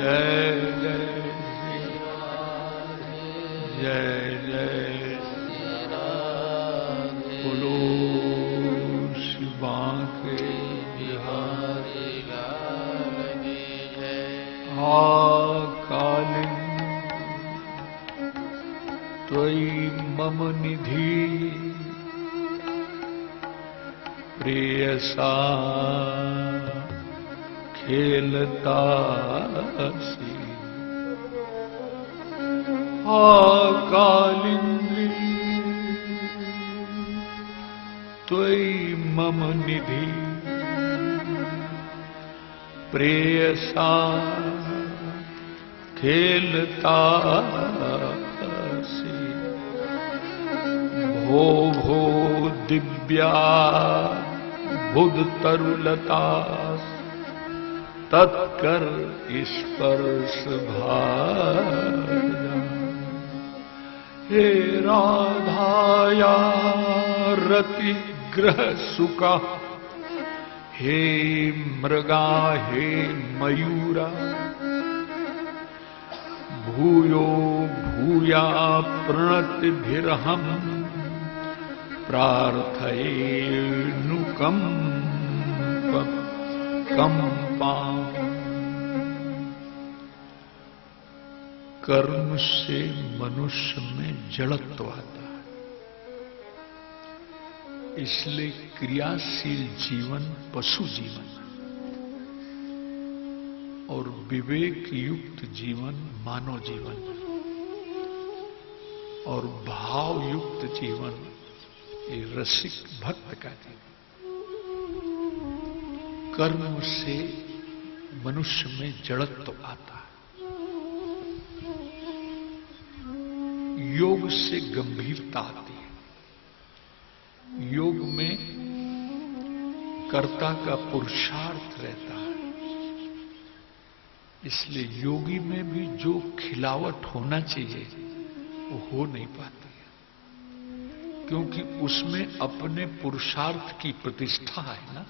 जय जय जय जय बोलो श्री बांके बिहारी लाल की जय। कालिंग त्वयि मम निधि प्रेयसा खेलतासी। कालिंदी त्वयि मम निधि प्रेयसा खेलतासी। भो भो दिव्या बुध तरुलता तत्कर स्पर्श भाजा। हे राधाया रति ग्रह सुखा हे मृगा हे मयूरा। भूयो भूया प्रणतिभिर्हम प्रार्थये कंपा। कर्म से मनुष्य में जड़त्व आता है, इसलिए क्रियाशील जीवन पशु जीवन और विवेक युक्त जीवन मानव जीवन और भाव युक्त जीवन ये रसिक भक्त का जीवन। कर्म से मनुष्य में जड़त्व आता है, योग से गंभीरता आती है। योग में कर्ता का पुरुषार्थ रहता है, इसलिए योगी में भी जो खिलावट होना चाहिए वो हो नहीं पाती है, क्योंकि उसमें अपने पुरुषार्थ की प्रतिष्ठा है ना।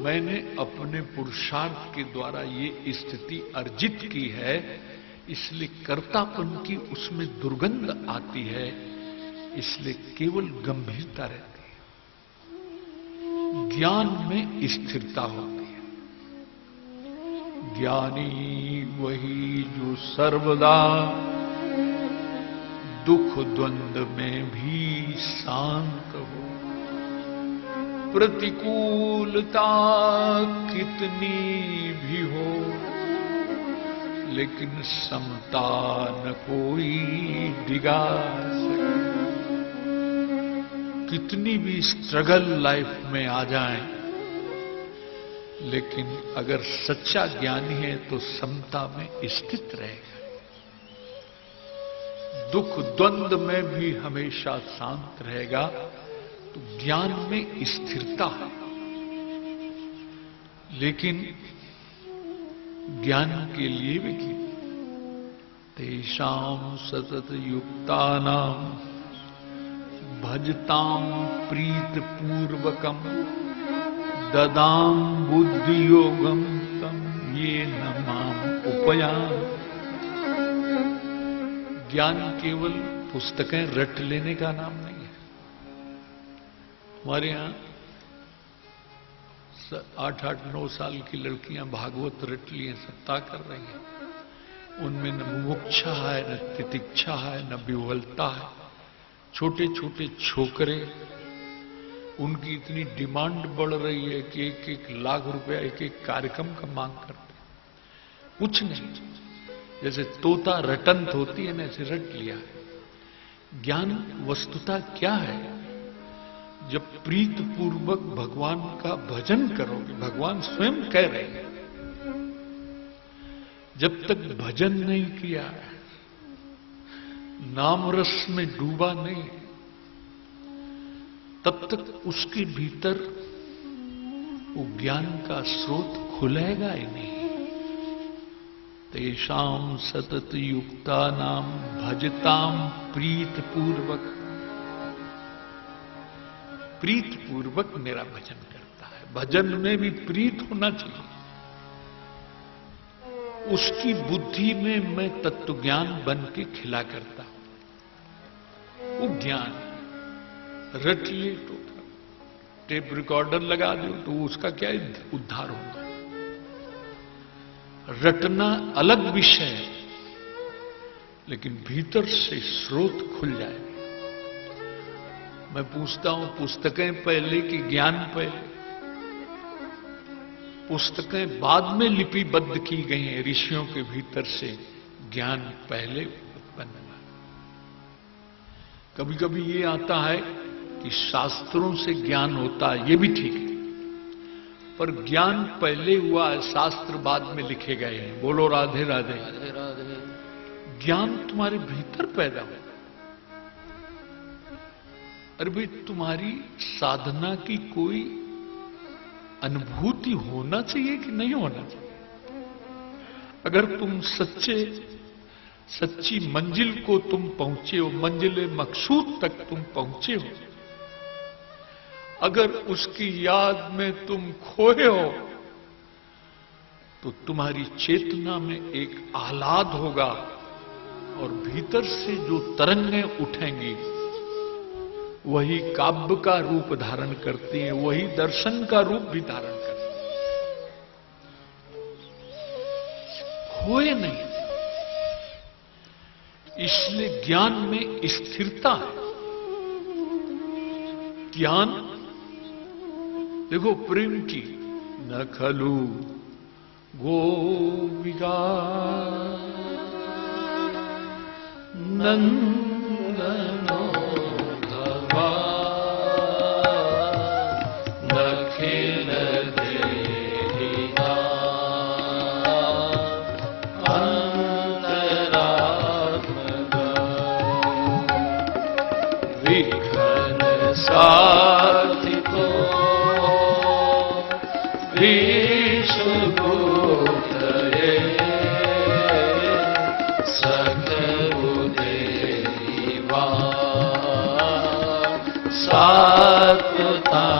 मैंने अपने पुरुषार्थ के द्वारा ये स्थिति अर्जित की है, इसलिए कर्तापन की उसमें दुर्गंध आती है, इसलिए केवल गंभीरता रहती है। ज्ञान में स्थिरता होती है। ज्ञानी वही जो सर्वदा दुख द्वंद्व में भी शांत हो। प्रतिकूलता कितनी भी हो लेकिन समता न कोई डिगा सके। कितनी भी स्ट्रगल लाइफ में आ जाए, लेकिन अगर सच्चा ज्ञानी है तो समता में स्थित रहेगा। दुख द्वंद्व में भी हमेशा शांत रहेगा, तो ज्ञान में स्थिरता है। लेकिन ज्ञान के लिए भी तेषां सतत युक्तानां भजतां प्रीत पूर्वकम ददाम बुद्धि योगम तम ये न माम उपयाम। ज्ञान केवल पुस्तकें रट लेने का नाम नहीं है। हमारे यहां 8-8, 9 साल की लड़कियां भागवत रट लिए सत्ता कर रही हैं। उनमें न मुमुक्षा है, न तितिक्षा है, न विह्वलता है। छोटे छोटे छोकरे, उनकी इतनी डिमांड बढ़ रही है कि 1-1 लाख रुपया एक कार्यक्रम का मांग करते हैं। कुछ नहीं, जैसे तोता रटंत होती है ना, ऐसे रट लिया है। ज्ञान वस्तुता क्या है? जब प्रीत पूर्वक भगवान का भजन करोगे, भगवान स्वयं कह रहे हैं, जब तक भजन नहीं किया, नाम रस में डूबा नहीं, तब तक उसके भीतर वो ज्ञान का स्रोत खुलेगा ही नहीं। तेषां सतत युक्तानां भजतां प्रीत पूर्वक। प्रीत पूर्वक मेरा भजन करता है। भजन में भी प्रीत होना चाहिए। उसकी बुद्धि में मैं तत्व ज्ञान बन के खिला करता हूं। वो ज्ञान रट लिए तो टेप रिकॉर्डर लगा दो तो उसका क्या उद्धार होगा। रटना अलग विषय है, लेकिन भीतर से स्रोत खुल जाए। मैं पूछता हूं, पुस्तकें पहले कि ज्ञान पहले? पुस्तकें बाद में लिपिबद्ध की गई हैं ऋषियों के भीतर से, ज्ञान पहले उत्पन्न हुआ। कभी कभी ये आता है कि शास्त्रों से ज्ञान होता है, ये भी ठीक है, पर ज्ञान पहले हुआ है, शास्त्र बाद में लिखे गए हैं। बोलो राधे राधे। राधे राधे। ज्ञान तुम्हारे भीतर पैदा हो। अरे भाई, तुम्हारी साधना की कोई अनुभूति होना चाहिए कि नहीं होना चाहिए? अगर तुम सच्ची मंजिल को तुम पहुंचे हो, मंजिल मकसूद तक तुम पहुंचे हो, अगर उसकी याद में तुम खोए हो, तो तुम्हारी चेतना में एक आह्लाद होगा और भीतर से जो तरंगें उठेंगी वही काव्य का रूप धारण करती हैं, वही दर्शन का रूप भी धारण करती हैं। खोए नहीं। इसलिए ज्ञान में स्थिरता है। ज्ञान देखो, प्रेम की न खलु गोपिका नंदनो धवा नखिल देहिका अंतरात्मका विघ्न साधितो विश्वभूतये सकलदेवा सात्वतांबुले।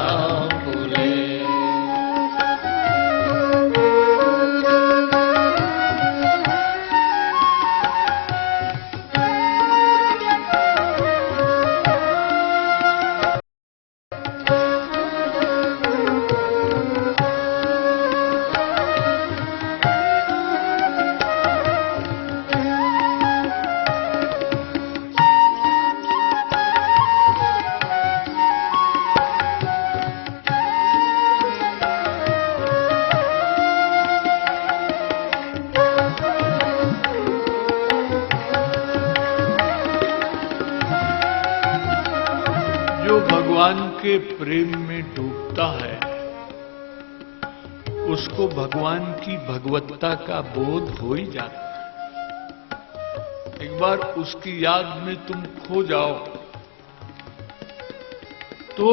जो भगवान के प्रेम में डूबता है उसको भगवान की भगवत्ता का बोध हो ही जाता है। एक बार उसकी याद में तुम खो जाओ तो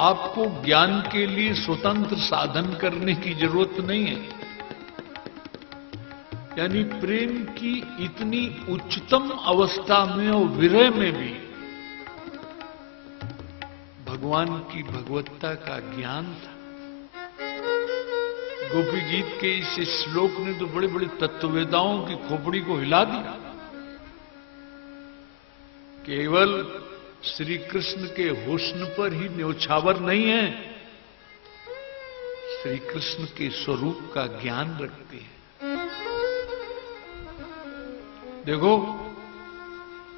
आपको ज्ञान के लिए स्वतंत्र साधन करने की जरूरत नहीं है। यानी प्रेम की इतनी उच्चतम अवस्था में और विरह में भी भगवान की भगवत्ता का ज्ञान था। गोपी गीत के इस श्लोक ने तो बड़े बड़े तत्ववेदाओं की खोपड़ी को हिला दिया। केवल श्री कृष्ण के हुस्न पर ही न्योछावर नहीं है, श्री कृष्ण के स्वरूप का ज्ञान रखते हैं। देखो,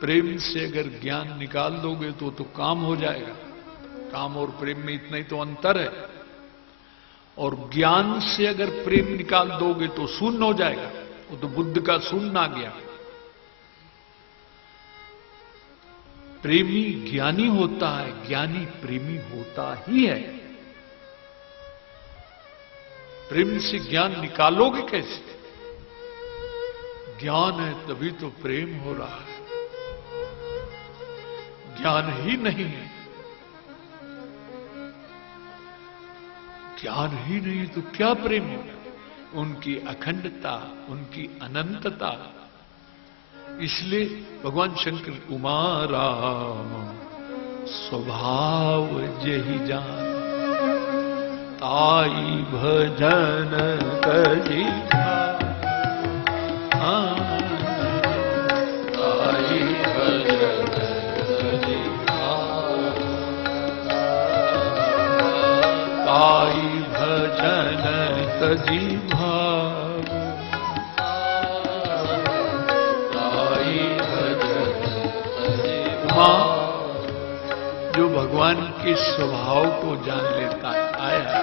प्रेम से अगर ज्ञान निकाल दोगे तो काम हो जाएगा। काम और प्रेम में इतना ही तो अंतर है। और ज्ञान से अगर प्रेम निकाल दोगे तो शून्य हो जाएगा। वो तो बुद्ध का शून्य आ गया। प्रेमी ज्ञानी होता है, ज्ञानी प्रेमी होता ही है। प्रेम से ज्ञान निकालोगे कैसे? ज्ञान है तभी तो प्रेम हो रहा है। ज्ञान ही नहीं है, ज्ञान ही नहीं तो क्या प्रेम होगा? उनकी अखंडता, उनकी अनंतता। इसलिए भगवान शंकर उमा राम स्वभाव जही जान ताई भजन करी। भाव मां जो भगवान के स्वभाव को जान लेता है आया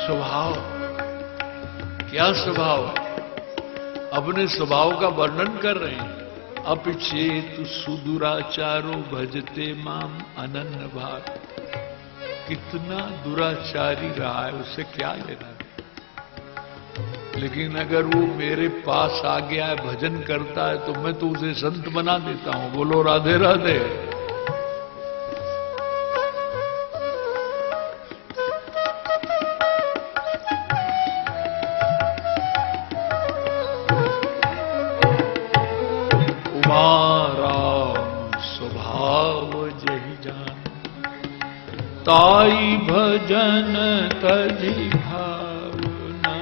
स्वभाव क्या स्वभाव अपने स्वभाव का वर्णन कर रहे हैं। अपचेत सुदुराचारो भजते माम अनन्य भाग। कितना दुराचारी रहा है उससे क्या लेना, लेकिन अगर वो मेरे पास आ गया है भजन करता है तो मैं तो उसे संत बना देता हूं। बोलो राधे राधे। ताई भजन तजी भावना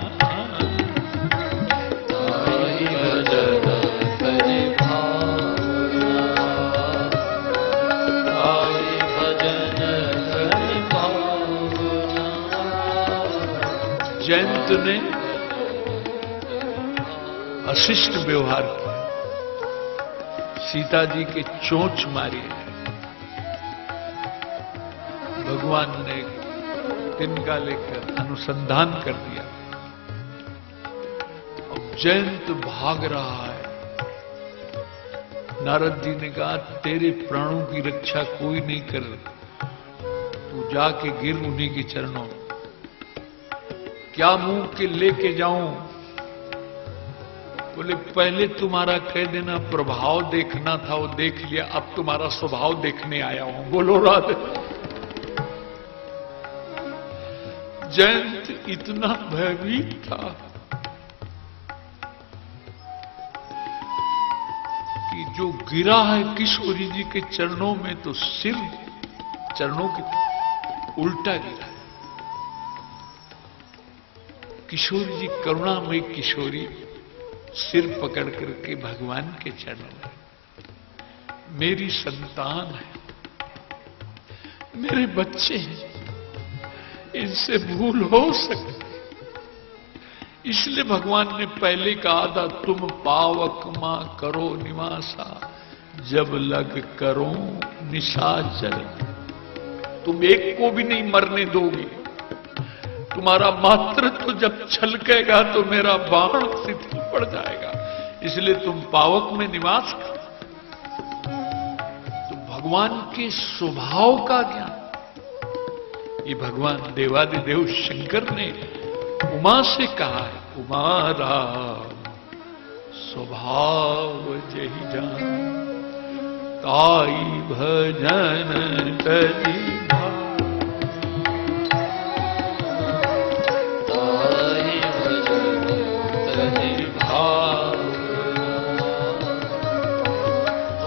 ताई भजन तजी भावना ताई भजन तजी भावना। जयंत ने अशिष्ट व्यवहार किया, सीता जी के चोंच मारी। भगवान ने तिनका लेकर अनुसंधान कर दिया। अब जयंत भाग रहा है। नारद जी ने कहा तेरे प्राणों की रक्षा कोई नहीं कर, तू जाके गिर उन्हीं के चरणों में। क्या मुंह के लेके जाऊं? बोले पहले तुम्हारा कह देना प्रभाव देखना था, वो देख लिया, अब तुम्हारा स्वभाव देखने आया हूं। बोलो राधे। जयंत इतना भयभीत था कि जो गिरा है किशोरी जी के चरणों में तो सिर चरणों के उल्टा गिरा है। किशोरी जी करुणामयी किशोरी सिर पकड़ करके भगवान के चरणों में, मेरी संतान है, मेरे बच्चे हैं, इनसे भूल हो सकती, इसलिए भगवान ने पहले कहा था तुम पावक मां करो निवासा, जब लग करो निशाचर। तुम एक को भी नहीं मरने दोगे, तुम्हारा मातृत्व जब छलकेगा तो मेरा बाण शिथिल पड़ जाएगा, इसलिए तुम पावक में निवास करो। तो भगवान के स्वभाव का ज्ञान ये भगवान देवादिदेव शंकर ने उमा से कहा है। उमारा स्वभाव जही जान, ताई भजन तजी भाव, ताई भजन तजी भाव।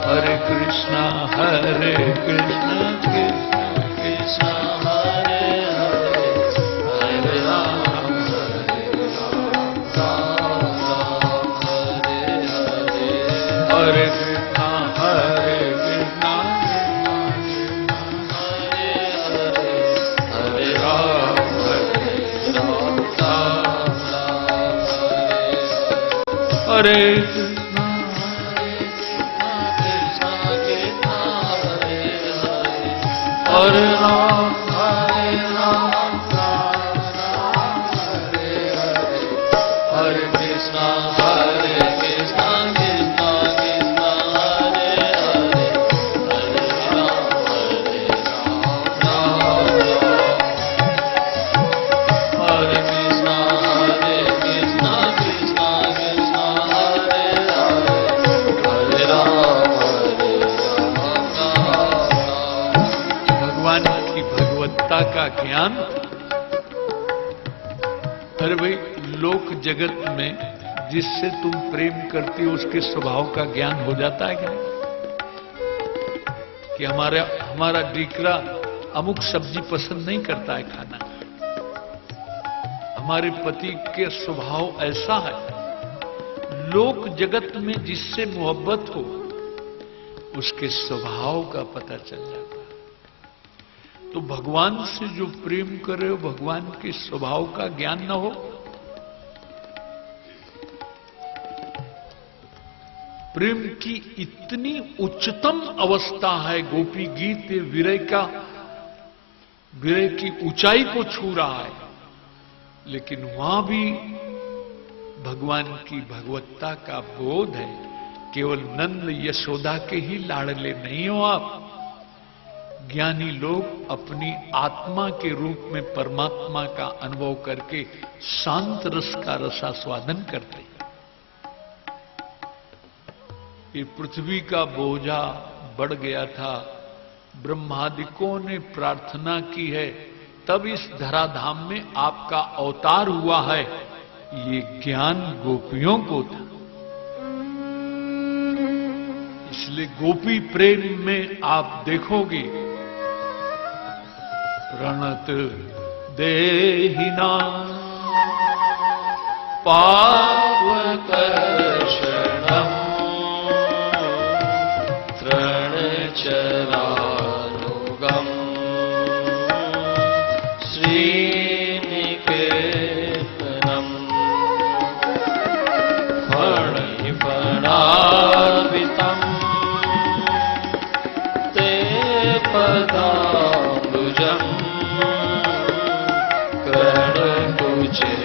हरे कृष्णा कृष्ण कृष्ण हरे कृष्णा हरे राम हरे राम राम हरे हरे, हरे कृष्णा कृष्णा कृष्णा हरे हरे, हरे राम राम राम। हरे कृष्णा कृष्णा कृष्णा कृष्णा हरे हरे, हरे राम भगवान की भगवत्ता का ज्ञान। अरे भाई लोक जगत में जिससे तुम प्रेम करती हो उसके स्वभाव का ज्ञान हो जाता है क्या? कि हमारा दीकरा अमुक सब्जी पसंद नहीं करता है खाना। हमारे पति के स्वभाव ऐसा है, लोक जगत में जिससे मोहब्बत हो उसके स्वभाव का पता चल जाता है। तो भगवान से जो प्रेम करे हो, भगवान के स्वभाव का ज्ञान न हो, प्रेम की इतनी उच्चतम अवस्था है। गोपी गीत विरह की ऊंचाई को छू रहा है, लेकिन वहां भी भगवान की भगवत्ता का बोध है। केवल नंद यशोदा के ही लाडले नहीं हो आप। ज्ञानी लोग अपनी आत्मा के रूप में परमात्मा का अनुभव करके शांत रस का रसास्वादन करते हैं। ये पृथ्वी का बोझा बढ़ गया था, ब्रह्मादिकों ने प्रार्थना की है, तब इस धराधाम में आपका अवतार हुआ है। ये ज्ञान गोपियों को था, इसलिए गोपी प्रेम में आप देखोगे प्रणत देहिना पावकर्षणम् तृणचरानुगम् श्रीनिकेतनम् फणिफणार्पितम् ते पदाम्बुजम् करणकुचेसना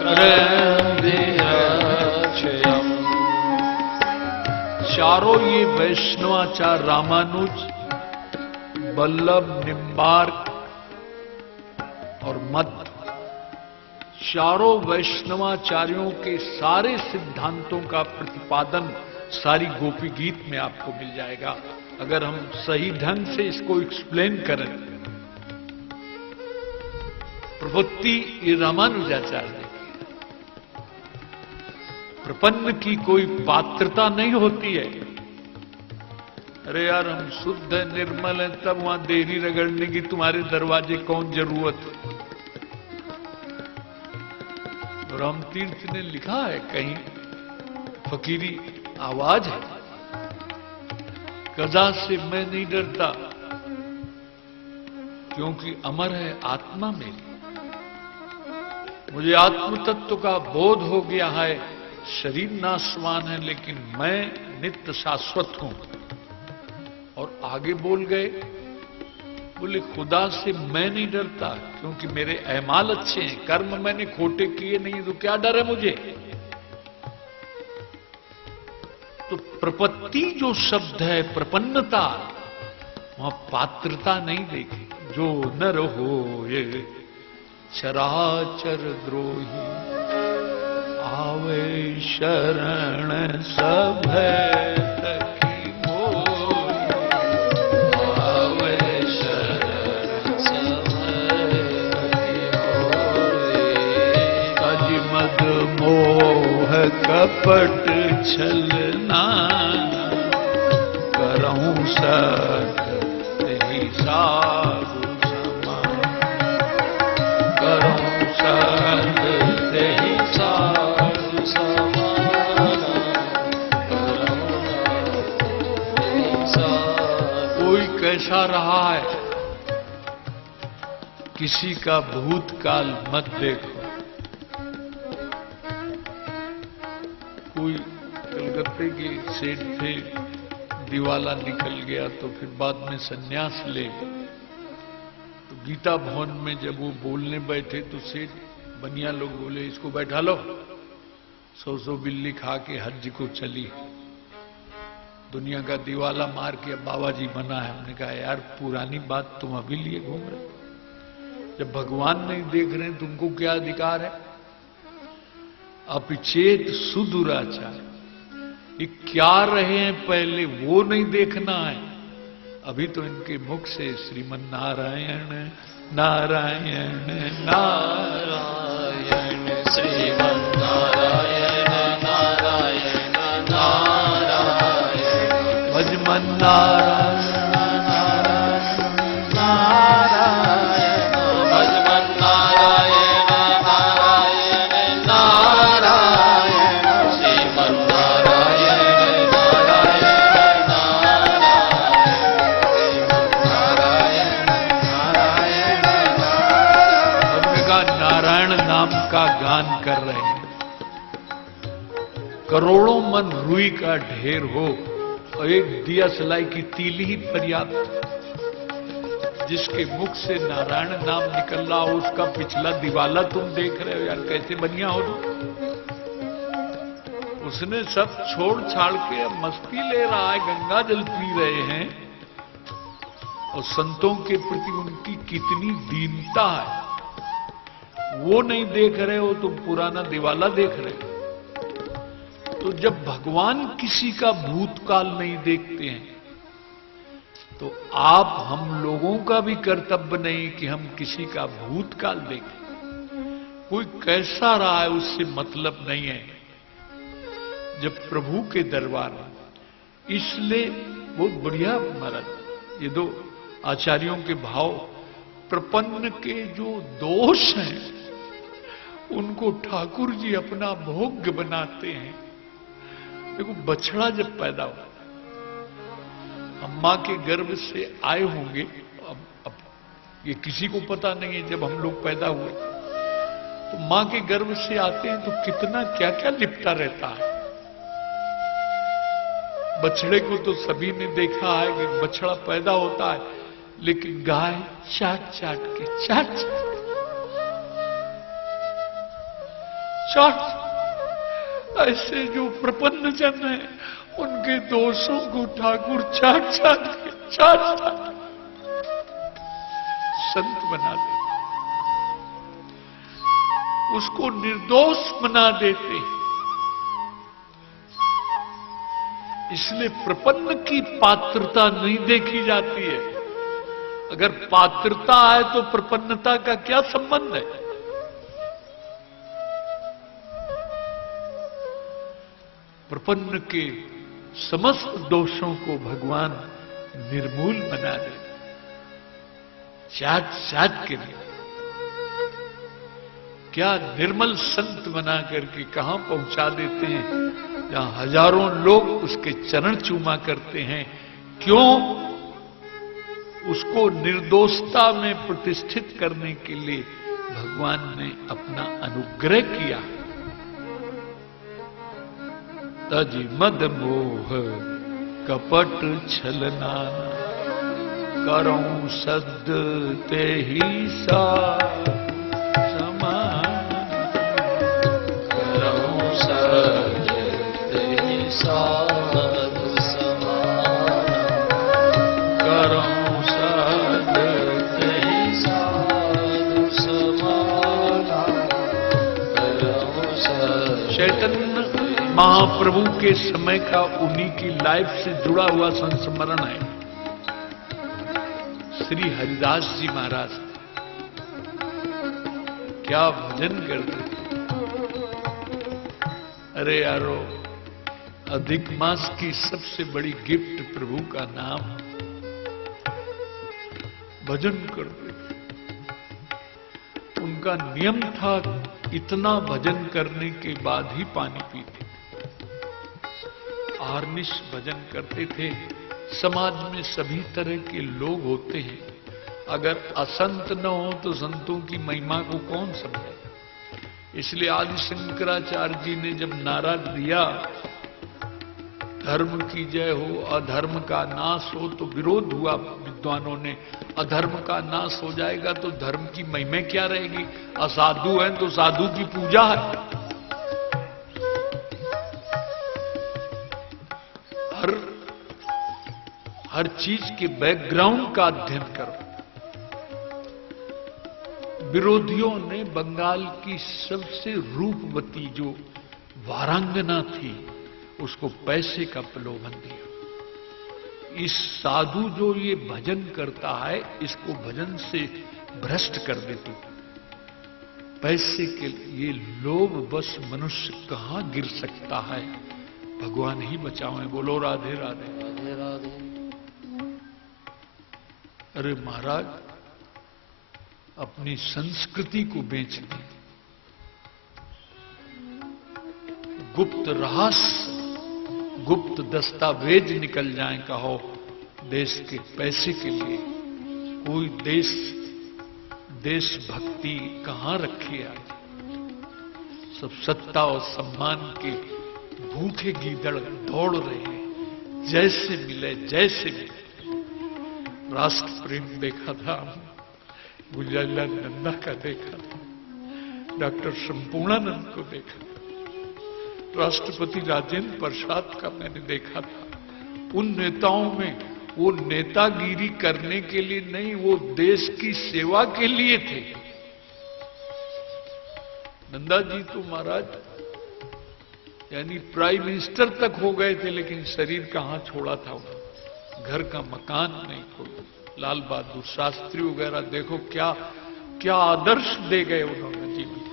क्रन्दिरक्षयम्। चारों ये वैष्णवाचार रामानुज, बल्लभ, निम्बार्क और मध्व, चारों वैष्णवाचार्यों के सारे सिद्धांतों का प्रतिपादन सारी गोपी गीत में आपको मिल जाएगा, अगर हम सही ढंग से इसको एक्सप्लेन करें। प्रपत्ति ये रामानुजाचार्य ने, प्रपन्न की कोई पात्रता नहीं होती है। अरे यार हम शुद्ध है, निर्मल है, तब वहां देरी रगड़ने की तुम्हारे दरवाजे कौन जरूरत। रामतीर्थ ने लिखा है कहीं, फकीरी आवाज है, कजा से मैं नहीं डरता क्योंकि अमर है आत्मा मेरी। मुझे आत्म तत्व का बोध हो गया है, शरीर नाशवान है लेकिन मैं नित्य शाश्वत हूं। और आगे बोल गए, बोले खुदा से मैं नहीं डरता क्योंकि मेरे अहमाल अच्छे हैं, कर्म मैंने खोटे किए नहीं, तो क्या डर है मुझे। तो प्रपत्ति जो शब्द है, प्रपन्नता, वहां पात्रता नहीं देखी। जो नर हो ये चराचर द्रोही, आवे शरण सब तकी मोही, आवे शरण सब तकी मोही। अज मद मोह कपट छलना, करऊं सत तेहि साधु समान, करऊं सत तेहि साधु समान, करऊं तेहि साधु। कोई कैसा रहा है, किसी का भूतकाल मत देखो। कोई कलकत्ते के सेठ थे, दिवाला निकल गया तो फिर बाद में सन्यास ले। तो गीता भवन में जब वो बोलने बैठे तो सेठ बनिया लोग बोले, इसको बैठा लो, 100 बिल्ली खा के हज को चली, दुनिया का दिवाला मार के अब बाबा जी बना है। हमने कहा यार पुरानी बात तुम अभी लिए घूम रहे, जब भगवान नहीं देख रहे तुमको क्या अधिकार है। अपिचेत सुदुराचार, ये क्या रहे हैं पहले वो नहीं देखना है। अभी तो इनके मुख से श्रीमन नारायण नारायण नारायण, श्रीमन नारायण नारायण नारायण, भजमन नारायण दान कर रहे हैं। करोड़ों मन रुई का ढेर हो और एक दिया सलाई की तीली ही पर्याप्त। जिसके मुख से नारायण नाम निकल रहा हो उसका पिछला दिवाला तुम देख रहे हो यार, कैसे बनिया हो तुम। उसने सब छोड़ छाड़ के अब मस्ती ले रहा है, गंगा जल पी रहे हैं, और संतों के प्रति उनकी कितनी दीनता है वो नहीं देख रहे हो, तुम पुराना दिवाला देख रहे हो। तो जब भगवान किसी का भूतकाल नहीं देखते हैं तो आप हम लोगों का भी कर्तव्य नहीं कि हम किसी का भूतकाल देखें। कोई कैसा रहा है उससे मतलब नहीं है जब प्रभु के दरबार में। इसलिए बहुत बढ़िया महाराज ये दो आचार्यों के भाव, प्रपन्न के जो दोष हैं उनको ठाकुर जी अपना भोग्य बनाते हैं। देखो बछड़ा जब पैदा हुआ, अम्मा के गर्भ से आए होंगे, अब ये किसी को पता नहीं है। जब हम लोग पैदा हुए तो मां के गर्भ से आते हैं तो कितना क्या क्या लिपटा रहता है। बछड़े को तो सभी ने देखा है कि बछड़ा पैदा होता है, लेकिन गाय चाट चाट के चाट ऐसे जो प्रपन्न जन है उनके दोषों को ठाकुर चाट संत बना देते, उसको निर्दोष बना देते। इसलिए प्रपन्न की पात्रता नहीं देखी जाती है। अगर पात्रता है तो प्रपन्नता का क्या संबंध है। प्रपन्न के समस्त दोषों को भगवान निर्मूल बना दे, चाट के लिए। क्या निर्मल संत बना करके कहां पहुंचा देते हैं जहां हजारों लोग उसके चरण चूमा करते हैं। क्यों? उसको निर्दोषता में प्रतिष्ठित करने के लिए भगवान ने अपना अनुग्रह किया। तज मद मोह कपट छलना, करऊं सद ते ही सा समान, करऊं सद ते ही साधु समान, करऊं सद ते ही साधु समान, करऊं सद। चैतन्य महाप्रभु के समय का उन्हीं की लाइफ से जुड़ा हुआ संस्मरण है। श्री हरिदास जी महाराज क्या भजन करते थे। अरे यारो, अधिक मास की सबसे बड़ी गिफ्ट प्रभु का नाम। भजन करते थे। उनका नियम था इतना भजन करने के बाद ही पानी पीते। आर्निश भजन करते थे। समाज में सभी तरह के लोग होते हैं, अगर असंत न हो तो संतों की महिमा को कौन समझे। इसलिए आदि शंकराचार्य जी ने जब नारा दिया धर्म की जय हो, अधर्म का नाश हो, तो विरोध हुआ विद्वानों ने। अधर्म का नाश हो जाएगा तो धर्म की महिमा क्या रहेगी। असाधु है तो साधु की पूजा है। हर चीज के बैकग्राउंड का अध्ययन करो। विरोधियों ने बंगाल की सबसे रूपवती जो वारांगना थी उसको पैसे का प्रलोभन दिया। इस साधु जो ये भजन करता है इसको भजन से भ्रष्ट कर देते। पैसे के लिए लोभ बस मनुष्य कहां गिर सकता है। भगवान ही बचाओ। बोलो राधे राधे राधे राधे। अरे महाराज, अपनी संस्कृति को बेच दी। गुप्त रहस्य, गुप्त दस्तावेज निकल जाए कहो देश के पैसे के लिए। कोई देशभक्ति कहां रखी आज। सब सत्ता और सम्मान के भूखे गीदड़ दौड़ रहे हैं, जैसे मिले जैसे मिले। राष्ट्र प्रेम देखा था, गुलजारीलाल नंदा का देखा था, डॉक्टर संपूर्णानंद को देखा था, राष्ट्रपति राजेंद्र प्रसाद का मैंने देखा था। उन नेताओं में वो नेतागिरी करने के लिए नहीं, वो देश की सेवा के लिए थे। नंदा जी तो महाराज यानी प्राइम मिनिस्टर तक हो गए थे, लेकिन शरीर कहां छोड़ा था उन्होंने, घर का मकान नहीं कोई। लाल बहादुर शास्त्री वगैरह देखो क्या क्या आदर्श दे गए उन्होंने जीवन।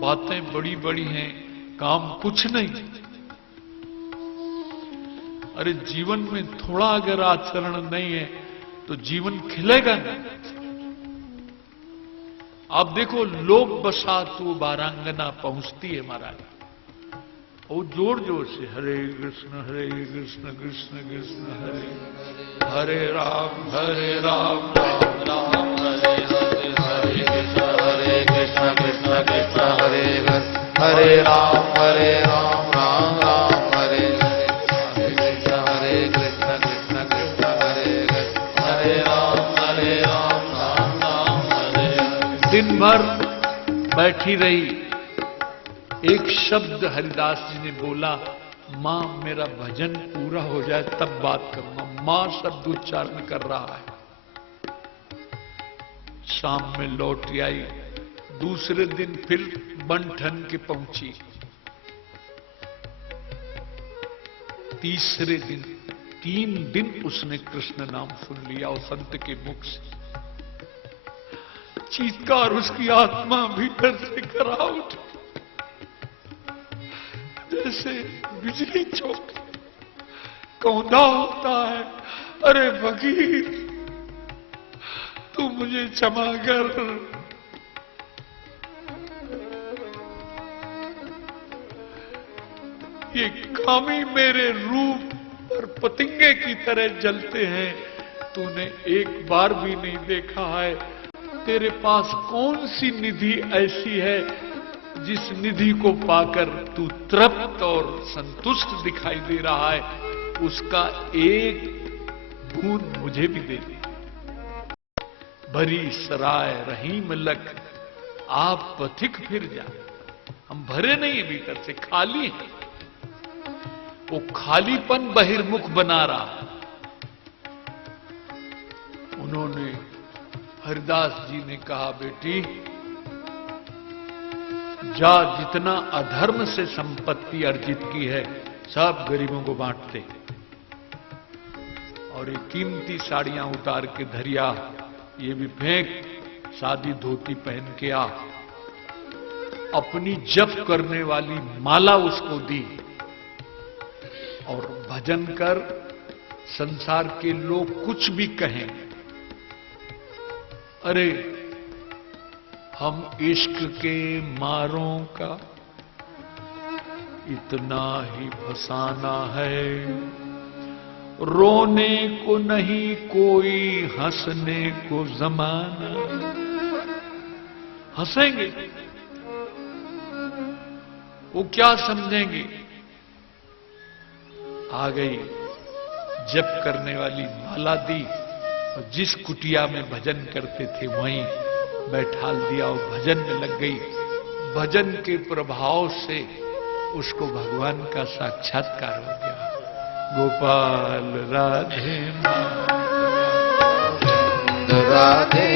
बातें बड़ी बड़ी हैं, काम कुछ नहीं। अरे जीवन में थोड़ा अगर आचरण नहीं है तो जीवन खिलेगा नहीं। आप देखो लोक बसात वो बारांगना पहुंचती है महाराज, वो जोर जोर से हरे कृष्ण कृष्ण कृष्ण हरे हरे राम राम राम हरे हरे, हरे कृष्ण कृष्ण कृष्ण हरे हरे राम राम राम हरे हरे, हरे कृष्ण कृष्ण कृष्ण हरे हरे राम राम राम हरे हरे। दिन भर बैठी रही, एक शब्द हरिदास जी ने बोला, मां मेरा भजन पूरा हो जाए तब बात करूंगा। मां शब्द उच्चारण कर रहा है। शाम में लौट आई, दूसरे दिन फिर बनठन के पहुंची, तीसरे दिन 3 दिन उसने कृष्ण नाम सुन लिया और संत के मुख से। चीत्कार उसकी आत्मा भीतर से करा उठी, जैसे बिजली चौक कौंधा होता है। अरे फकीर तू मुझे क्षमा कर, ये कामी मेरे रूप पर पतंगे की तरह जलते हैं, तूने एक बार भी नहीं देखा है। तेरे पास कौन सी निधि ऐसी है जिस निधि को पाकर तू तृप्त और संतुष्ट दिखाई दे रहा है, उसका एक बूंद मुझे भी दे दे। भरी सराय रहीम लख आप पथिक फिर जा। हम भरे नहीं भीतर से, खाली है। वो खालीपन बहिर्मुख बना रहा। उन्होंने हरिदास जी ने कहा, बेटी जा जितना अधर्म से संपत्ति अर्जित की है सब गरीबों को बांटते, और ये कीमती साड़ियां उतार के धरिया, ये भी फेंक, सादी धोती पहन के आ। अपनी जप करने वाली माला उसको दी और भजन कर। संसार के लोग कुछ भी कहें, अरे हम इश्क के मारों का इतना ही फसाना है, रोने को नहीं कोई हंसने को जमाना। हंसेंगे वो क्या समझेंगे। आ गई, जप करने वाली माला दी और जिस कुटिया में भजन करते थे वहीं बैठाल दिया और भजन में लग गई। भजन के प्रभाव से उसको भगवान का साक्षात्कार हो गया। गोपाल राधे राधे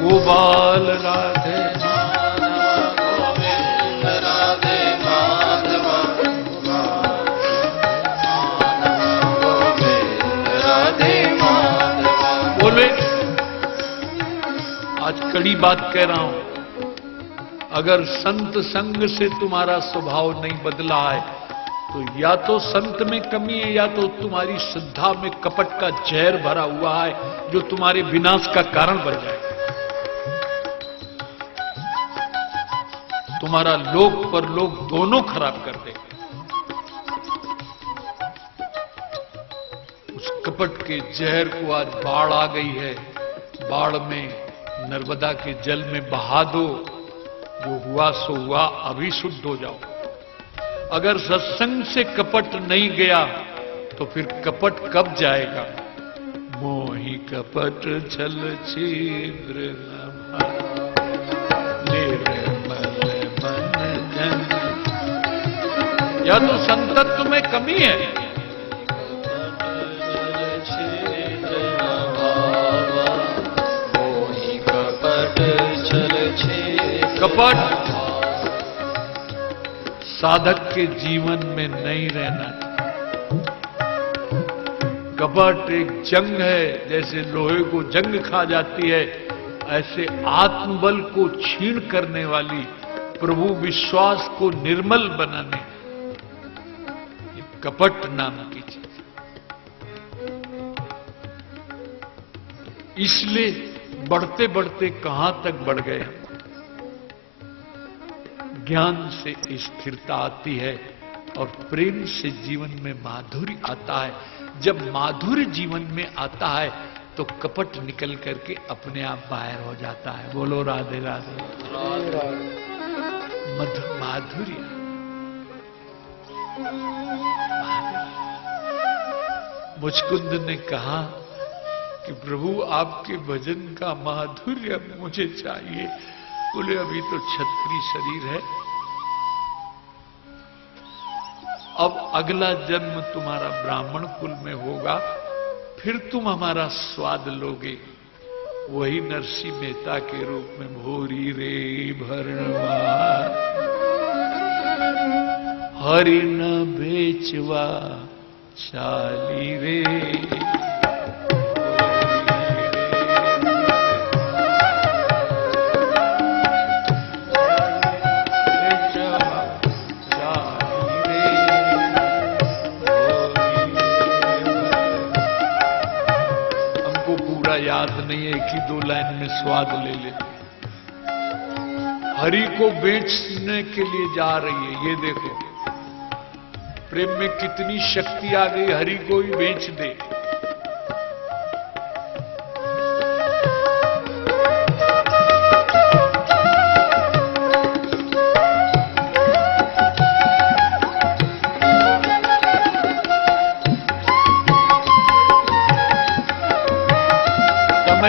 गोपाल राधे आज कड़ी बात कह रहा हूं। अगर संत संग से तुम्हारा स्वभाव नहीं बदला है तो या तो संत में कमी है या तो तुम्हारी श्रद्धा में कपट का जहर भरा हुआ है जो तुम्हारे विनाश का कारण बन जाए। तुम्हारा लोक पर लोक दोनों खराब कर देगा। कपट के जहर को आज बाढ़ आ गई है, बाढ़ में नर्मदा के जल में बहा दो, जो हुआ सो हुआ, अभी शुद्ध हो जाओ। अगर सत्संग से कपट नहीं गया तो फिर कपट कब जाएगा? मोहि कपट छल छिद्र न निर्मल मन जन। या तो संतत्व में कमी है, कपट साधक के जीवन में नहीं रहना। कपट एक जंग है, जैसे लोहे को जंग खा जाती है, ऐसे आत्मबल को छीन करने वाली, प्रभु विश्वास को निर्मल बनाने, ये कपट नाम की चीज। इसलिए बढ़ते बढ़ते कहां तक बढ़ गए? ज्ञान से स्थिरता आती है और प्रेम से जीवन में माधुर्य आता है। जब माधुर्य जीवन में आता है तो कपट निकल करके अपने आप बाहर हो जाता है। बोलो राधे राधे। माधुर्य, मुचकुंद ने कहा कि प्रभु आपके भजन का माधुर्य मुझे चाहिए। बोले अभी तो क्षत्रिय शरीर है, अब अगला जन्म तुम्हारा ब्राह्मण कुल में होगा, फिर तुम हमारा स्वाद लोगे। वही नरसिंह मेहता के रूप में भोरी रे भरवा हरि न बेचवा चाली रे। याद नहीं है, एक ही दो लाइन में स्वाद ले लेते। हरि को बेचने के लिए जा रही है, ये देखो प्रेम में कितनी शक्ति आ गई, हरि को ही बेच दे।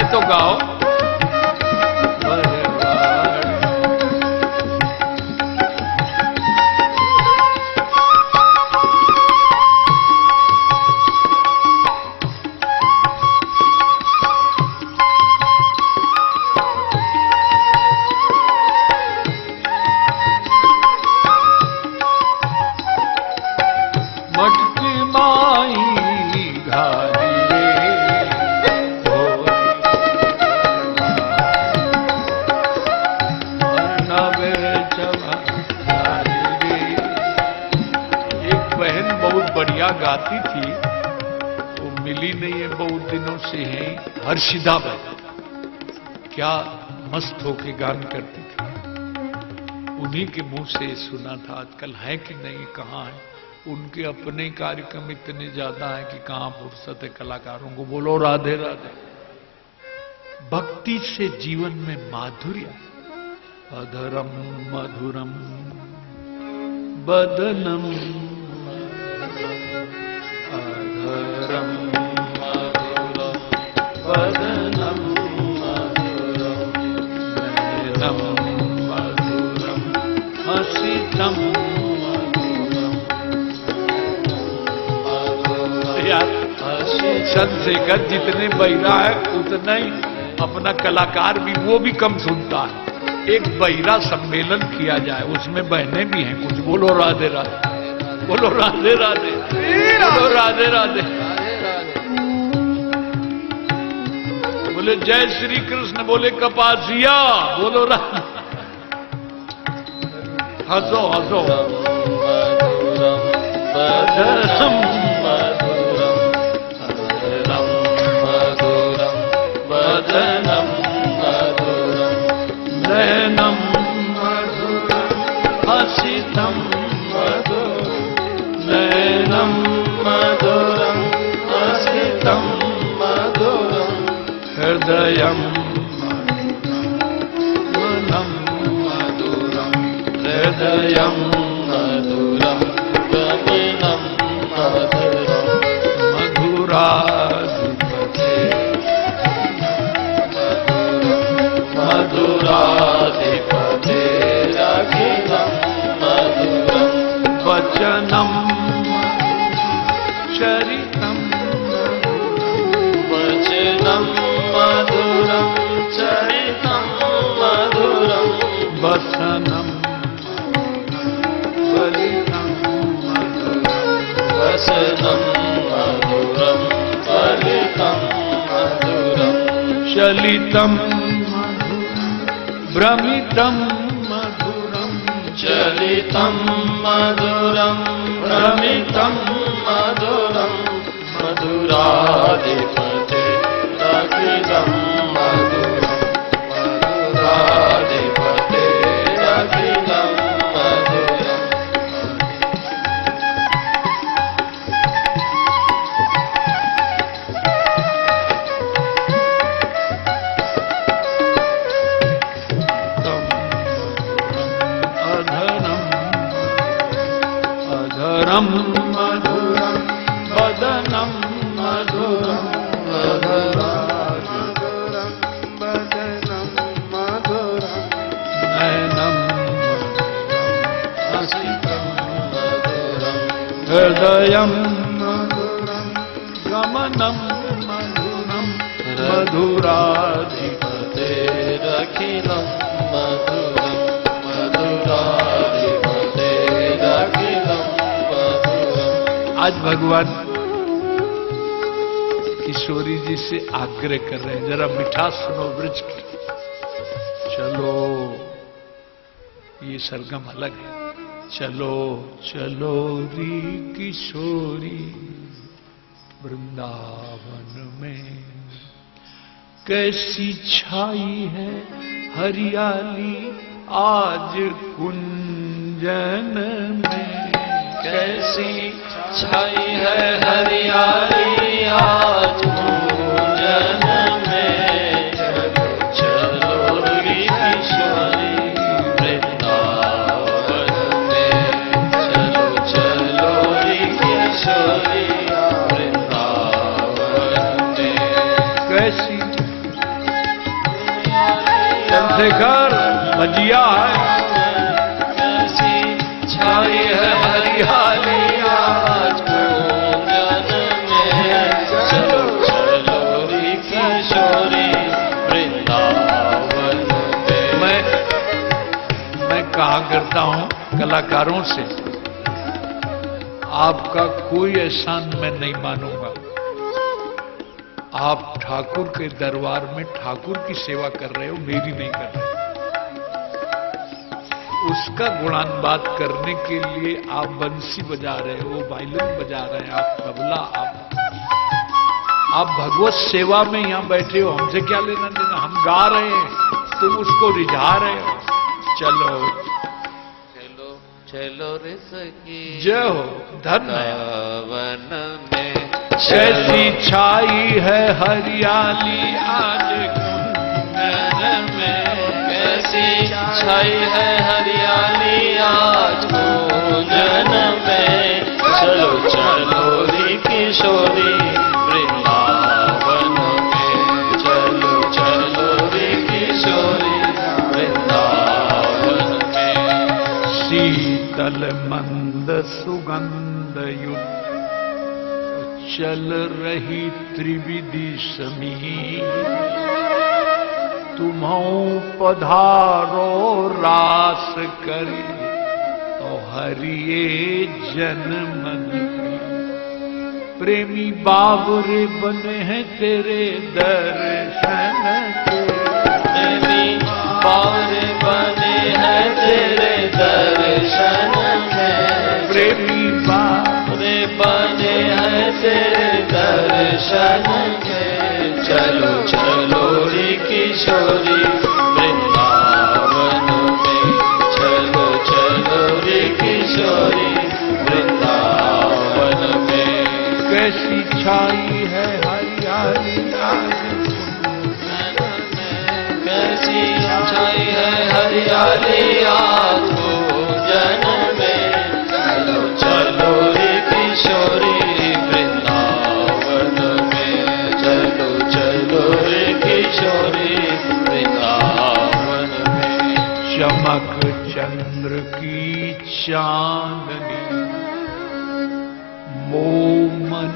तो गाओ मटकी माई घारी बढ़िया गाती थी, वो मिली नहीं है बहुत दिनों से है। हर्षिदा बहन क्या मस्त होके गान करती थी, उन्हीं के मुंह से सुना था। आजकल है कि नहीं, कहाँ है? उनके अपने कार्यक्रम इतने ज्यादा है कि कहाँ फुर्सत है कलाकारों को। बोलो राधे राधे। भक्ति से जीवन में माधुर्य। अधरम मधुरम बदनम, अधरम मधुरम बदनम, नयनम मधुरम हसितम मधुरम। यार चंद्रशेखर जितने बहिरा है उतना ही अपना कलाकार भी, वो भी कम सुनता है। एक बहिरा सम्मेलन किया जाए, उसमें बहनें भी हैं कुछ। बोलो राधे राधे, बोलो राधे राधे, बोलो राधे राधे, बोले जय श्री कृष्ण, बोले कपासिया, बोलो राधे। हंसो हंसो। नयनम मधुरम हसितम मधुरम, नयनम मधुरम हसितम हृदयं मधुरं गमनं मधुरं मधुराधिपते मधुराधिपतेरखिलं मधुरं वचनं चरितं वचनं मधुरं चरितं मधुरं वसनं फलितं वसनं मधुरं फलितं मधुरं चलितं भ्रमितं मधुरं चलितं मधुरं भ्रमितं मधुरं मधुराधिपते रखिलं मधुरं मधुराधिपते रखिलं मधुरं अधरं मधुरं वदनं मधुरं नयनं हसितं हृदयं मधुरं गमनं मधुरं मधुराधिपते रखिलं मधुरं मधुराधिपते रखिलं मधुरं आज भगवान किशोरी जी से आग्रह कर रहे हैं, जरा मिठास सुनो ब्रज की। चलो, ये सरगम अलग है। चलो चलो री किशोरी वृंदावन में, कैसी छाई है हरियाली आज कुंजन में, कैसी छाई है हरियाली आज पूजन में। चलो री किशोरी वृंदावन में, चलो चलो री किशोरी वृंदावन में। कैसी चंद्रशेखर मजिया है, कैसी छाई है हरियाली आज पूजन में। चलो चलो री किशोरी वृंदावन में। मैं कहा करता हूं कलाकारों से, आपका कोई एहसान मैं नहीं मानूंगा। आप ठाकुर के दरबार में ठाकुर की सेवा कर रहे हो, मेरी नहीं कर रहे। उसका गुणानुवाद करने के लिए आप बंसी बजा रहे हो, वायलिन बजा रहे हैं, आप तबला, आप भगवत सेवा में यहां बैठे हो, हमसे क्या लेना देना। हम गा रहे हैं, तुम उसको रिझा रहे हो। चलो चलो चलो रे सखी जय हो, धन्य है। वृंदावन में। कैसी छाई है हरियाली आज कुंजन में, कैसी छाई है हरियाली आज पूजन में। चलो चलो री किशोरी वृंदावन में, चलो चलो री किशोरी वृंदावन में। शीतल मंद सुगंध युक्त चल रही त्रिविधि समीर, तुम्हों पधारो रास करी तो हरिये जन्मन की। प्रेमी बाबरे बने हैं तेरे दर्शन के, प्रेमी बावरे बने हैं तेरे दर्शन में। प्रेमी बावरे बने हैं तेरे दर्शन में। चलो चलो री किशोरी वृंदावन में, चलो चलो री किशोरी वृंदावन में। कैसी छाई है हरियाली आज कैसी छाई है हरियाली आज चमक चंद्र की चांदनी, मोह मन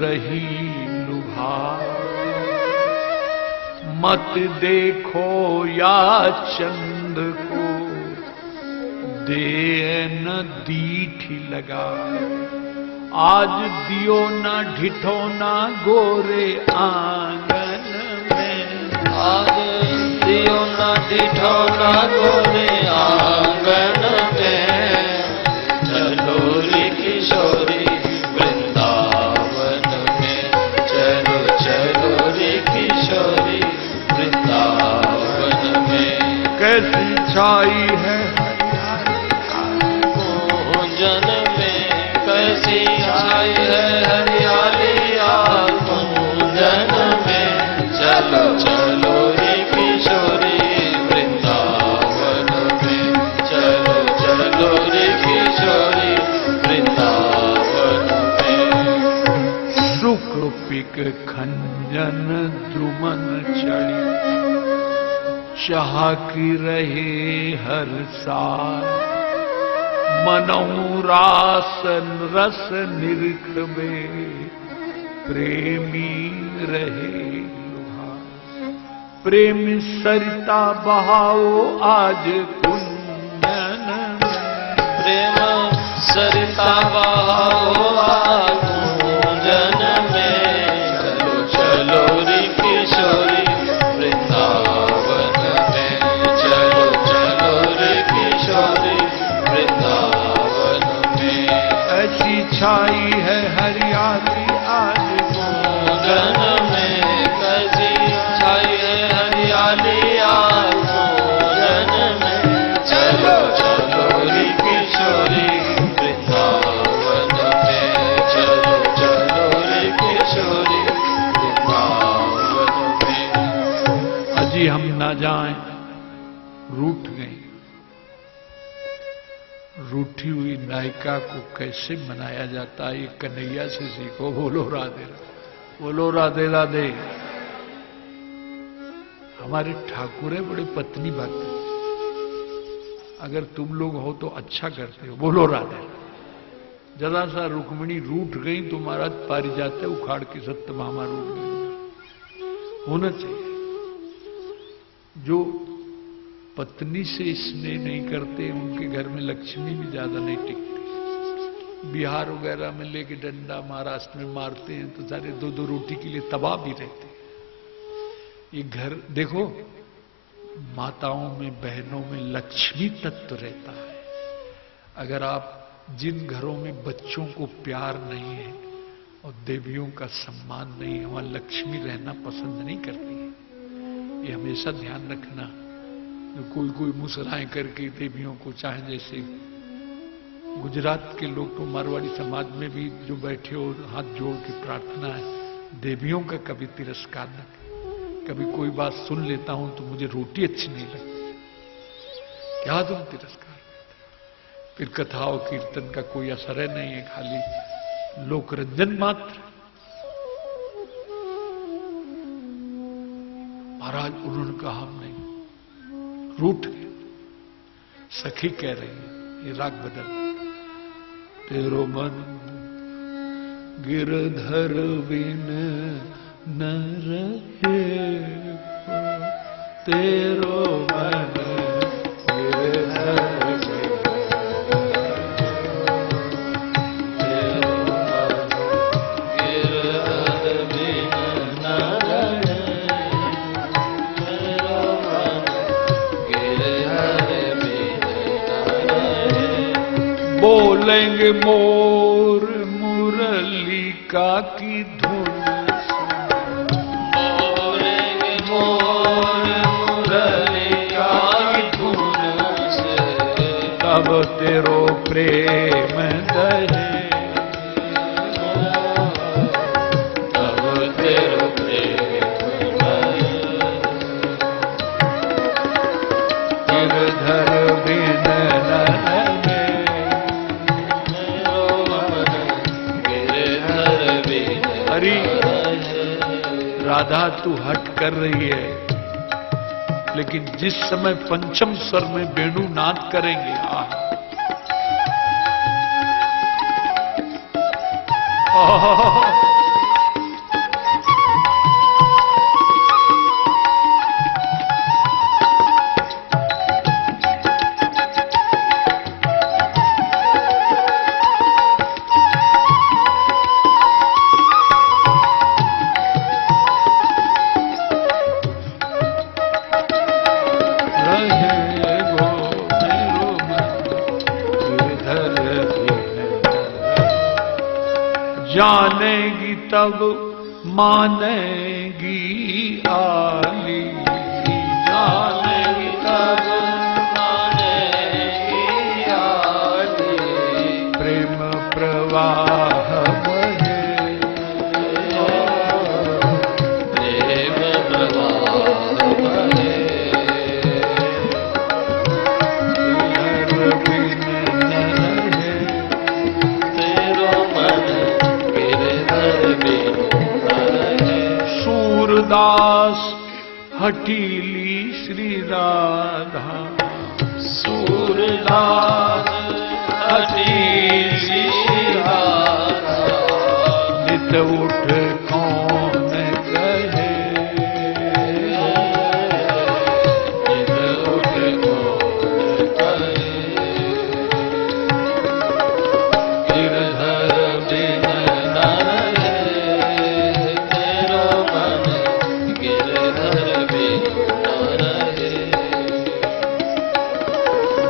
रही लुभा। मत देखो या चंद को, दे न दीठी लगा। आज दियो न ढिठो न गोरे आंगन में। आज दियो न ढिठो न गोरे आंगन में। चलो रे किशोरी वृंदावन में। चलो चलो रे किशोरी वृंदावन में। कैसी छाई है जन में, कैसी छाई है हरियाली आकुंजन में। चलो चलो रे किशोरी वृंदावन में। चलो चलो रे किशोरी वृंदावन में। सुख पिक खंजन द्रुमन चढ़ी, चाह की रहे हर साल। मनहु रासन रस निरखबे, प्रेमी रहे लुभाए। प्रेम सरिता बहाओ आज कुंजन में। प्रेम सरिता बहाओ आज कुंजन में। चलो चलो रे किशोरी वृंदावन में। चलो चलो रे किशोरी वृंदावन में। ऐसी छाई है हरियाली आज कुंजन में। कैसी छाई है हरियाली आज कुंजन में। चलो चलो रे किशोरी वृंदावन में। चलो चलो रे किशोरी वृंदावन में। अजी हम ना जाएं, रूठ गए। रूठी हुई नायिका को कैसे मनाया जाता है, ये कन्हैया से सीखो। बोलो राधे बोलो राधे राधे। हमारे ठाकुर है बड़े पत्नी भक्त। अगर तुम लोग हो तो अच्छा करते हो। बोलो राधे। जरा सा रुक्मिणी रूठ गई तो महाराज पारिजात उखाड़ के सत्यभामा रूठ गई। होना चाहिए। जो पत्नी से स्नेह नहीं करते उनके घर में लक्ष्मी भी ज्यादा नहीं टिकती। बिहार वगैरह में लेके डंडा महाराष्ट्र में मारते हैं तो सारे दो दो रोटी के लिए तबाह भी रहते हैं। ये घर देखो, माताओं में बहनों में लक्ष्मी तत्व रहता है। अगर आप जिन घरों में बच्चों को प्यार नहीं है और देवियों का सम्मान नहीं है, वहां लक्ष्मी रहना पसंद नहीं करती है। ये हमेशा ध्यान रखना। कोई कोई मुस्कुराएं करके देवियों को, चाहे जैसे गुजरात के लोग तो मारवाड़ी समाज में भी जो बैठे हो हाथ जोड़ के प्रार्थना है, देवियों का कभी तिरस्कार न करें। कभी कोई बात सुन लेता हूं तो मुझे रोटी अच्छी नहीं लगती, क्या तुम तिरस्कार करते? फिर कथा और कीर्तन का कोई असर है नहीं है, खाली लोकरंजन मात्र। महाराज उन्होंने कहा हम नहीं, रूठ गए। सखी कह रही है, ये राग बदल। तेरो मन गिरधर बिन न रहे, तेरो मन गिरधर बोलेंगे मोर मुरली का की धुन, बोलेंगे मोर मुरली का की धुन से, तब तेरो प्रेम दहे, तब तेरो प्रेम दहे। गिरधर बिन राधा तू हट कर रही है, लेकिन जिस समय पंचम स्वर में वेणु नाद करेंगे, जानेगी तब मानेगी आली, जानेगी तब मानेगी आली, प्रेम प्रवाह बहे, प्रेम प्रवाह बहे, हर बिन न रहे, तेरो मन गिरधर बिन न रहे। सूरदास हठीली श्री राधा, सूरदास हठीली राधा, नित उठ कौन कहे, नित उठ कौन कहे, गिरधर बिन न रहे, तेरो मन गिरधर बिन न रहे।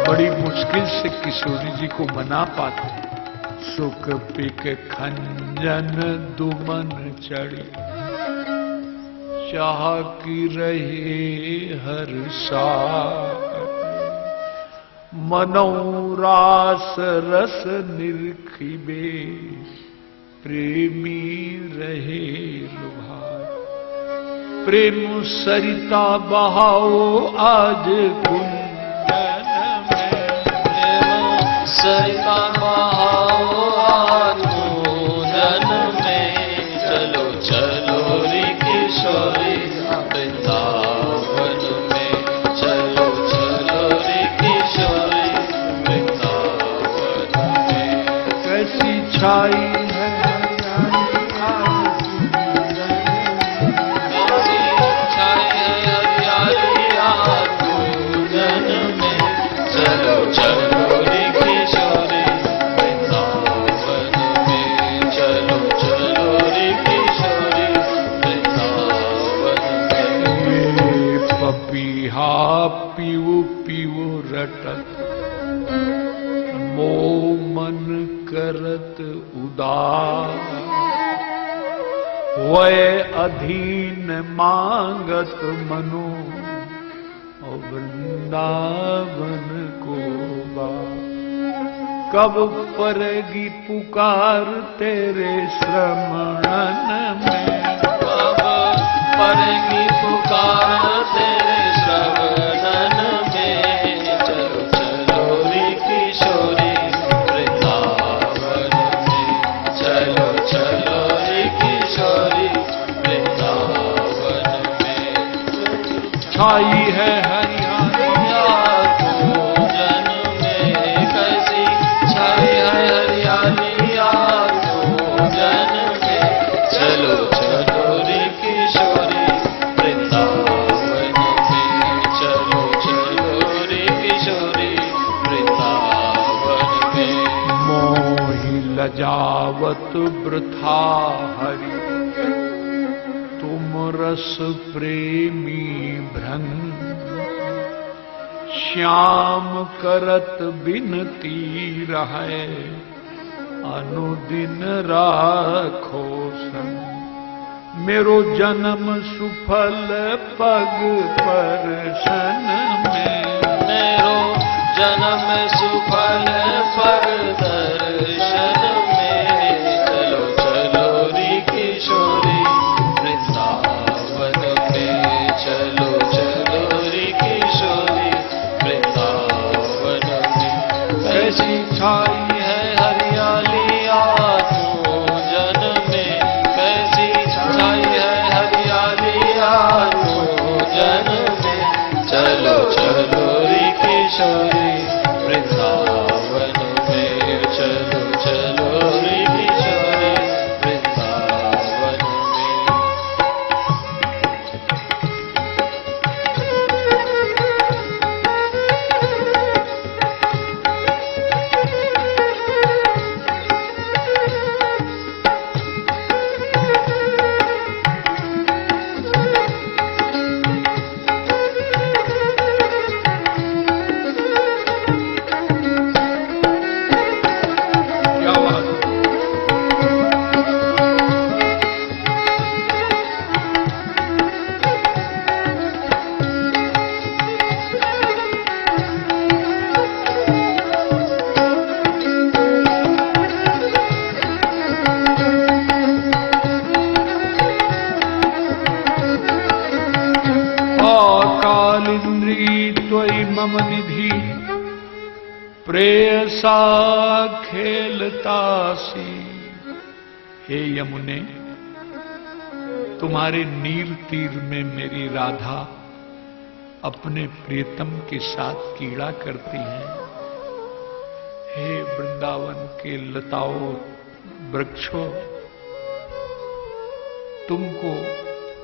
बड़ी मुश्किल से किशोरी जी को मना पाते। सुख पिक खंजन दुमन चढ़ी, चाह की रहे हर सा, मनोरास रस निरखिबे, प्रेमी रहे लुभाए। प्रेम सरिता बहाओ आज कुंजन में, सरिता बहाओ आज कुंजन में, चलो चलो रे किशोरी वृंदावन में, चलो चलो रे किशोरी वृंदावन में। कैसी छाई है कैसी छाई हरियाली आज कुंजन में, चलो चलो रे किशोरी वृंदावन में, चलो चलो रे किशोरी वृंदावन में। ये पपीहा पीऊ पीऊ रटत, मो मन करत उदास, वय अधीन मांगत मनो, और वृंदावन को बा। कब परेगी पुकार तेरे श्रमणन में, कब पड़ेगी पुकार तेरे श्रवणन में, चलो चलो रे किशोरी वृंदावन में, चलो चलो रे किशोरी वृंदावन में। छाई है हरियाली कुंजन में, कैसी छाई है हरियाली आज कुंजन में, चलो चलो रे किशोरी वृंदावन में, चलो चलो रे किशोरी वृंदावन में। मोहि लजावत वृथा हरि, तुम रस प्रेमी भ्रंग। श्याम करत बिनती रहे, अनुदिन राखो संग। मेरो जन्म सुफल पग परशन में, मेरो जन्म सुफल पर दर्शन में, चलो चलो रे किशोरी वृंदावन में, चलो चलो रे किशोरी वृंदावन में। कैसी छाई है हरियाली आज कुंजन में, कैसी छाई है हरियाली आज कुंजन में, प्रेयसा खेलतासी। हे यमुने, तुम्हारे नीर तीर में मेरी राधा अपने प्रियतम के साथ कीड़ा करती हैं। हे वृंदावन के लताओं वृक्षों, तुमको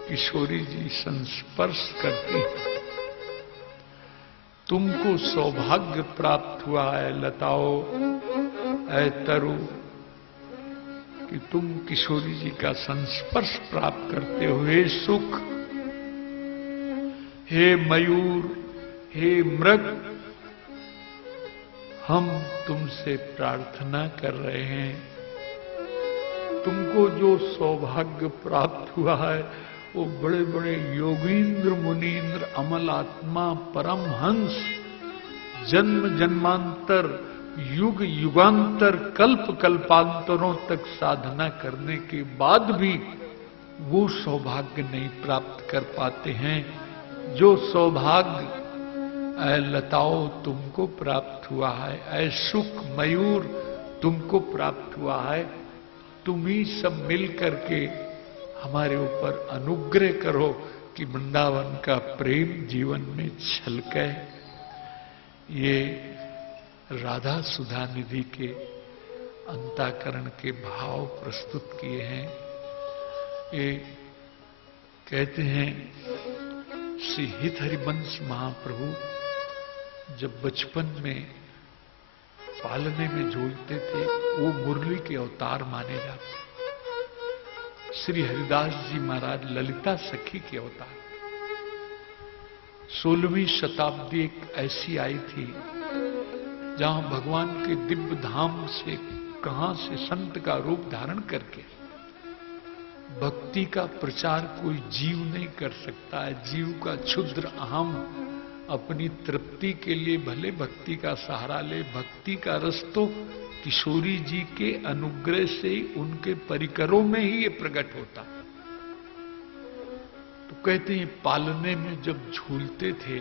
किशोरी जी संस्पर्श करती हैं। तुमको सौभाग्य प्राप्त हुआ है लताओं, ऐ तरु, कि तुम किशोरी जी का संस्पर्श प्राप्त करते हो। हे सुख, हे मयूर, हे मृग, हम तुमसे प्रार्थना कर रहे हैं। तुमको जो सौभाग्य प्राप्त हुआ है वो बड़े बड़े योगींद्र मुनींद्र अमल आत्मा परमहंस जन्म जन्मांतर युग युगांतर कल्प कल्पांतरों तक साधना करने के बाद भी वो सौभाग्य नहीं प्राप्त कर पाते हैं जो सौभाग्य ऐ लताओं तुमको प्राप्त हुआ है, ऐ सुख मयूर तुमको प्राप्त हुआ है। तुम ही सब मिल करके हमारे ऊपर अनुग्रह करो कि वृंदावन का प्रेम जीवन में छलके। ये राधा सुधा निधि के अंतःकरण के भाव प्रस्तुत किए हैं। ये कहते हैं श्री हित हरिवंश महाप्रभु जब बचपन में पालने में झूलते थे वो मुरली के अवतार माने जाते। श्री हरिदास जी महाराज ललिता सखी के अवतार। 16वीं शताब्दी एक ऐसी आई थी जहां भगवान के दिव्य धाम से कहां से संत का रूप धारण करके भक्ति का प्रचार कोई जीव नहीं कर सकता है। जीव का क्षुद्र अहम अपनी तृप्ति के लिए भले भक्ति का सहारा ले, भक्ति का रस तो किशोरी जी के अनुग्रह से ही उनके परिकरों में ही ये प्रकट होता। तो कहते हैं पालने में जब झूलते थे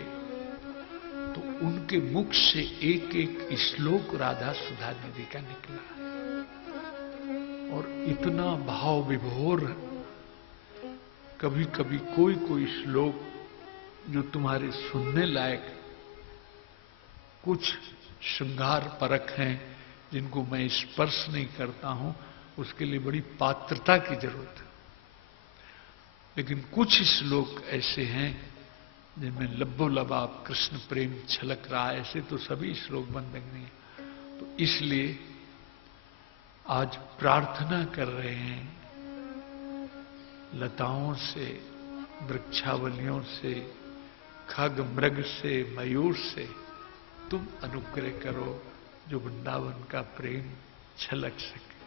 तो उनके मुख से एक एक श्लोक राधा सुधा निधि का निकला और इतना भाव विभोर, कभी कभी कोई कोई श्लोक जो तुम्हारे सुनने लायक कुछ श्रृंगार परख हैं जिनको मैं स्पर्श नहीं करता हूं, उसके लिए बड़ी पात्रता की जरूरत है। लेकिन कुछ श्लोक ऐसे हैं जिनमें लब्बोलबाब कृष्ण प्रेम छलक रहा है। ऐसे तो सभी श्लोक बंधन नहीं है। तो इसलिए आज प्रार्थना कर रहे हैं लताओं से, वृक्षावलियों से, खग मृग से, मयूर से तुम अनुग्रह करो जो वृंदावन का प्रेम छलक सके।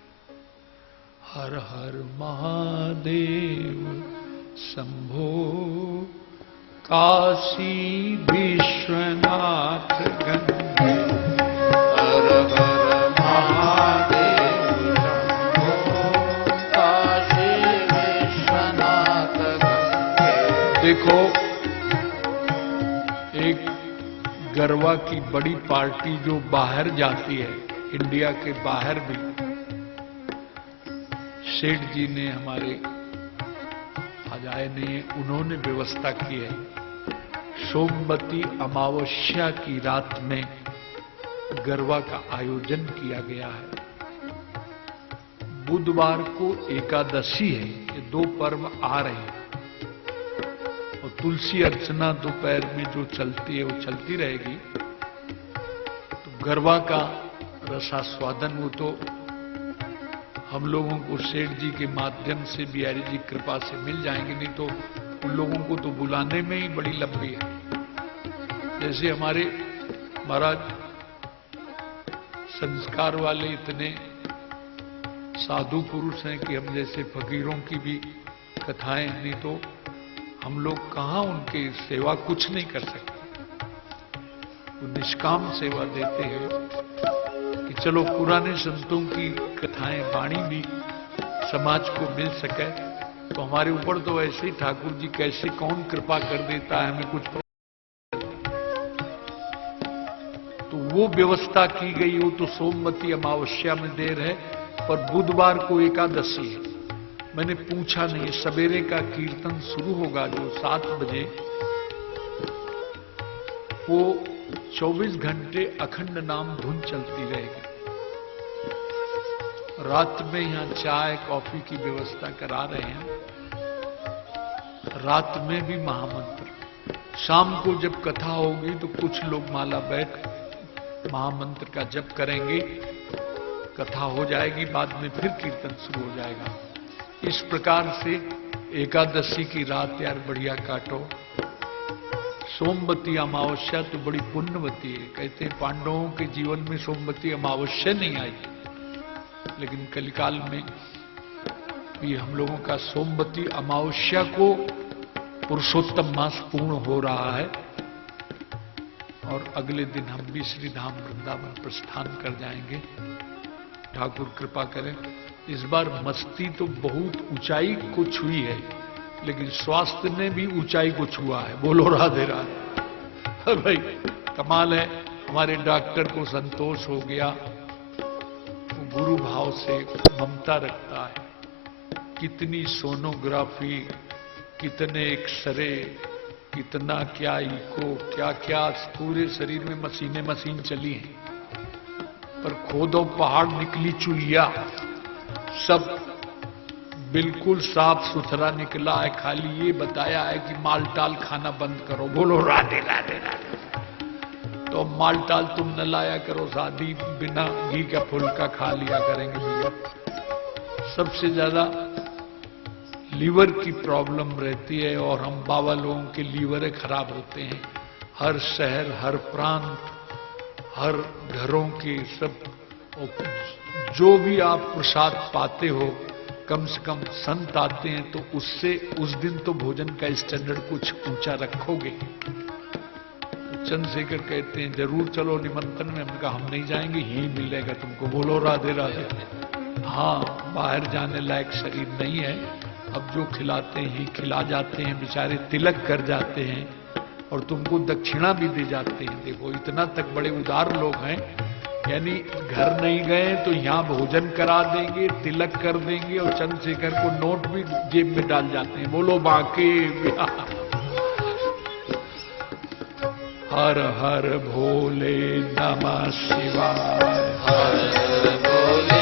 हर हर महादेव शंभो, काशी विश्वनाथ गंगे। हर हर महादेव शंभो, काशी विश्वनाथ गंगे। देखो, एक गरबा की बड़ी पार्टी जो बाहर जाती है, इंडिया के बाहर भी, सेठ जी ने हमारे आज आए नहीं, उन्होंने व्यवस्था की है। सोमवती अमावस्या की रात में गरबा का आयोजन किया गया है। बुधवार को एकादशी है, ये दो पर्व आ रहे हैं और तुलसी अर्चना दोपहर में जो चलती है वो चलती रहेगी। तो गरबा का रसास्वादन वो तो हम लोगों को सेठ जी के माध्यम से, बिहारी जी कृपा से मिल जाएंगे, नहीं तो उन लोगों को तो बुलाने में ही बड़ी लंबी है। जैसे हमारे महाराज संस्कार वाले इतने साधु पुरुष हैं कि हम जैसे फकीरों की भी कथाएं, नहीं तो हम लोग कहां उनके सेवा कुछ नहीं कर सकते। वो निष्काम सेवा देते हैं कि चलो पुराने संतों की कथाएं, वाणी भी समाज को मिल सके। तो हमारे ऊपर तो ऐसे ही ठाकुर जी कैसे कौन कृपा कर देता है, हमें कुछ। तो वो वो व्यवस्था की गई हो तो सोमवती अमावस्या में देर है, पर बुधवार को एकादशी है। मैंने पूछा नहीं, सवेरे का कीर्तन शुरू होगा जो 7 बजे, वो 24 घंटे अखंड नाम धुन चलती रहेगी। रात में यहां चाय कॉफी की व्यवस्था करा रहे हैं, रात में भी महामंत्र। शाम को जब कथा होगी तो कुछ लोग माला बैठ महामंत्र का जप करेंगे, कथा हो जाएगी, बाद में फिर कीर्तन शुरू हो जाएगा। इस प्रकार से एकादशी की रात यार बढ़िया काटो। सोमवती अमावस्या तो बड़ी पुण्यवती है। कहते हैं पांडवों के जीवन में सोमवती अमावस्या नहीं आई, लेकिन कलिकाल में भी हम लोगों का सोमवती अमावस्या को पुरुषोत्तम मास पूर्ण हो रहा है, और अगले दिन हम भी श्री धाम वृंदावन प्रस्थान कर जाएंगे। ठाकुर कृपा करें। इस बार मस्ती तो बहुत ऊंचाई को छुई है, लेकिन स्वास्थ्य ने भी ऊंचाई को छुआ है। बोलो राधे राधे। भाई कमाल है, हमारे डॉक्टर को संतोष हो गया, वो गुरु भाव से ममता रखता है। कितनी सोनोग्राफी, कितने एक्सरे, कितना क्या इको, क्या क्या पूरे शरीर में मशीन चली हैं, पर खोदो पहाड़ निकली चुहिया, सब बिल्कुल साफ सुथरा निकला है। खाली ये बताया है कि मालटाल खाना बंद करो। बोलो राधे राधे राधे। तो मालटाल तुम न लाया करो, शादी बिना घी का फुल्का खा लिया करेंगे भैया। सबसे ज्यादा लीवर की प्रॉब्लम रहती है, और हम बाबा लोगों के लीवर खराब होते हैं। हर शहर, हर प्रांत, हर घरों के सब, जो भी आप प्रसाद पाते हो, कम से कम संत आते हैं तो उससे उस दिन तो भोजन का स्टैंडर्ड कुछ ऊंचा रखोगे। तो चंद्रशेखर कहते हैं जरूर चलो निमंत्रण में। हमने कहा हम नहीं जाएंगे, ही मिलेगा तुमको। बोलो राधे राधे। हाँ, बाहर जाने लायक शरीर नहीं है। अब जो खिलाते हैं ही खिला जाते हैं, बेचारे तिलक कर जाते हैं और तुमको दक्षिणा भी दे जाते हैं। देखो इतना तक बड़े उदार लोग हैं, यानी घर नहीं गए तो यहां भोजन करा देंगे, तिलक कर देंगे, और चंद्रशेखर को नोट भी जेब में डाल जाते हैं। बोलो बांके बिहारी। हर हर भोले नमः शिवाय। हर भोले